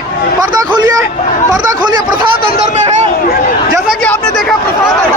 पर्दा खोलिए, पर्दा खोलिए। प्रसाद अंदर में है, जैसा कि आपने देखा प्रसाद